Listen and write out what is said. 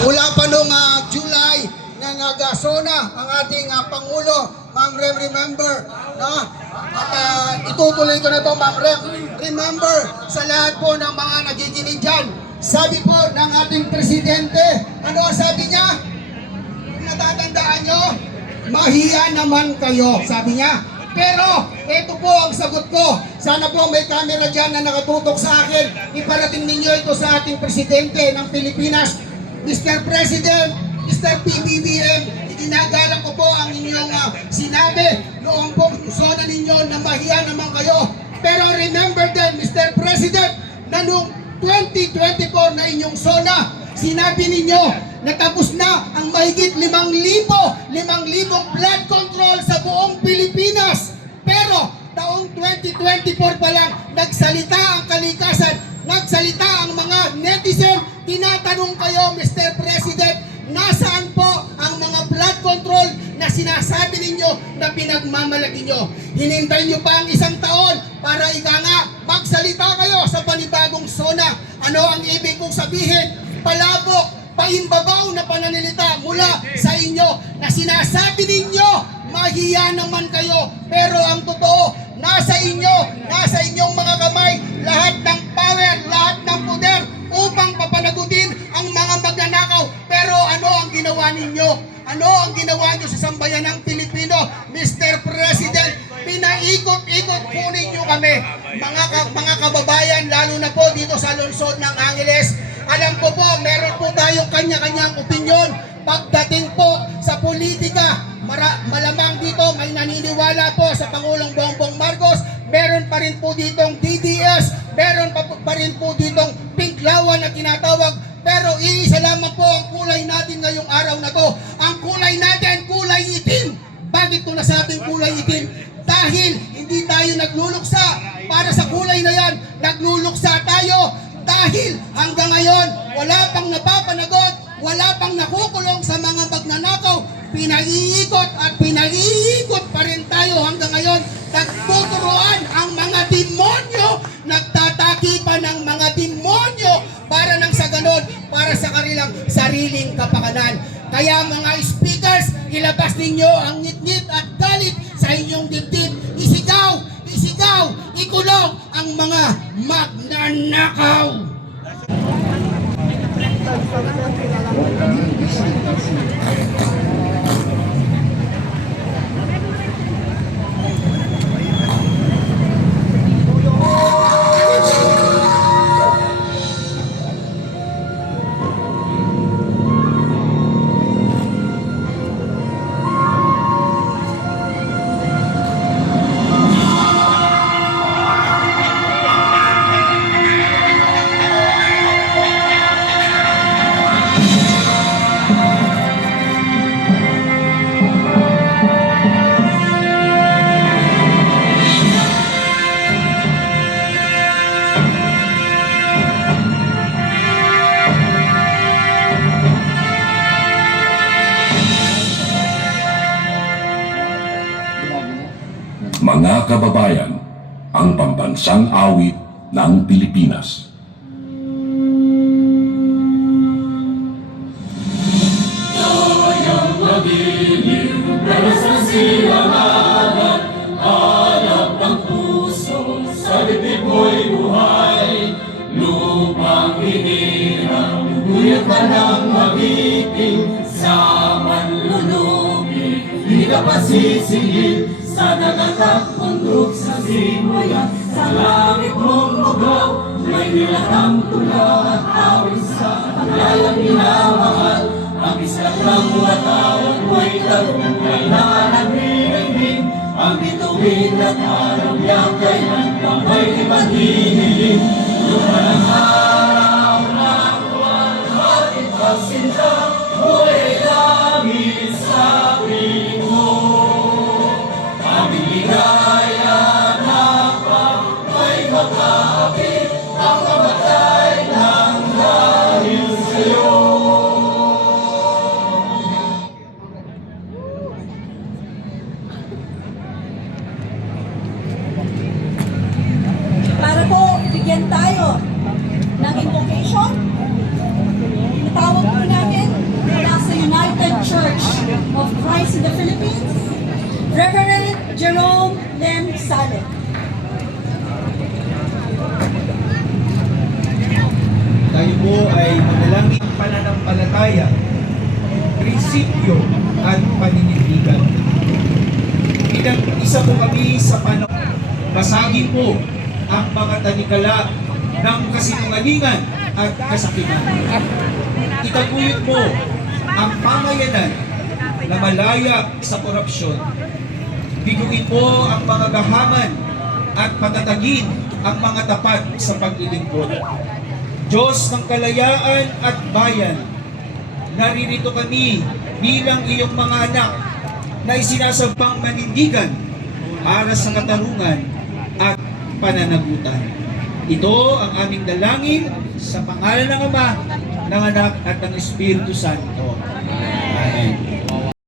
Mula pa nung July na nagasona ang ating Pangulo, Ma'am Rem, remember, no? At itutuloy ko na to, Ma'am Rem. Remember, sa lahat po ng mga nagiginig dyan, sabi po ng ating Presidente, ano sabi niya? Kung natatandaan nyo, mahiya naman kayo, sabi niya. Pero, ito po ang sagot ko. Sana po may camera dyan na nakatutok sa akin. Iparating ninyo ito sa ating Presidente ng Pilipinas. Mr. President, Mr. PBBM, itinagalang ko po ang inyong sinabi noong po zona ninyo na mahiya naman kayo. Pero remember din, Mr. President, na noong 2024 na inyong zona, sinabi ninyo na tapos na ang mahigit 5,000 flood control sa buong Pilipinas. Pero taong 2024 pa lang, nagsalita ang kalikasan, nagsalita ang mga netizen. Tinatanong kayo, Mr. President, nasaan po ang mga flood control na sinasabi ninyo na pinagmamalaki nyo? Hinintay nyo pa ang isang taon para ika nga magsalita kayo sa panibagong zona. Ano ang ibig kong sabihin? Palabok, paimbabaw na pananalita mula sa inyo na sinasabi ninyo, mahiya naman kayo. Pero ang totoo, nasa inyong mga kamay, lahat ng power, lahat ng poder upang papanagutin ang mga magnanakaw. Pero ano ang ginawa ninyo? Ano ang ginawa nyo sa sambayan ng Pilipino? Mr. President, pinaikot-ikot po ninyo kami, mga kababayan, lalo na po dito sa lungsod ng Angeles. Alam ko po, meron po tayong kanya-kanyang opinyon pagdating po sa politika. Malamang dito may naniniwala po sa Pangulong Bongbong Marcos. Meron pa rin po ditong DDS, meron pa rin po ditong pinklawan na tinatawag. Pero iisa lamang po ang kulay natin ngayong araw na to. Ang kulay natin, kulay itim. Bakit ko nasabing kulay itim? Dahil hindi tayo nagluluksa para sa kulay na yan. Nagluluksa tayo dahil hanggang ngayon wala pang napapanagot, wala pang nakukulong sa mga magnanakaw. Pinaiikot at pinaiikot pa rin tayo hanggang ngayon. Nagtuturuan ang mga demonyo, nagtataki pa ng mga demonyo para nang sa ganon, para sa kanilang sariling kapakanan. Kaya mga speakers, ilabas ninyo ang ngit-ngit at galit sa inyong dibdib. Isigaw, ikulong ang mga magnanakaw. Mga kababayan, ang pambansang awit ng Pilipinas. Sayang magiliw, pero sa silanganan, hanap ng puso, sa dibdib mo'y buhay. Lupang hinirang, tuyot ka ng magiting, sa manlulubi, di ka pasisingil. Sa dagatang pundok sa simuyan, sa langit mong mugaw, may nilatang tula at awit sa paglayang minamahal. Ang islap ng watawat mo'y talumpay na nagbibigbig, ang bituin at araw niyang kailan pang may ipahihiling. Lumalang araw ng buwan, hatid pagsinta, buhay langit sa piling mo. Ligaya na pa, may makakapit ang mamatay ng dahil sa'yo. Para po bigyan tayo ng invocation, tawag po natin pananampalataya, prinsipyo at paninindigan. Pinag-isa po kami sa panahon. Basagin po ang mga tanikala ng kasinungalingan at kasakiman. Itaguyod mo ang pamayanan na malaya sa korupsyon. Biguin mo ang mga gahaman at patatagin ang mga tapat sa paglilingkod. Diyos ng kalayaan at bayan, naririto kami bilang iyong mga anak na isinasabang manindigan para sa katarungan at pananagutan. Ito ang aming dalangin sa pangalan ng Ama, ng Anak at ng Espiritu Santo.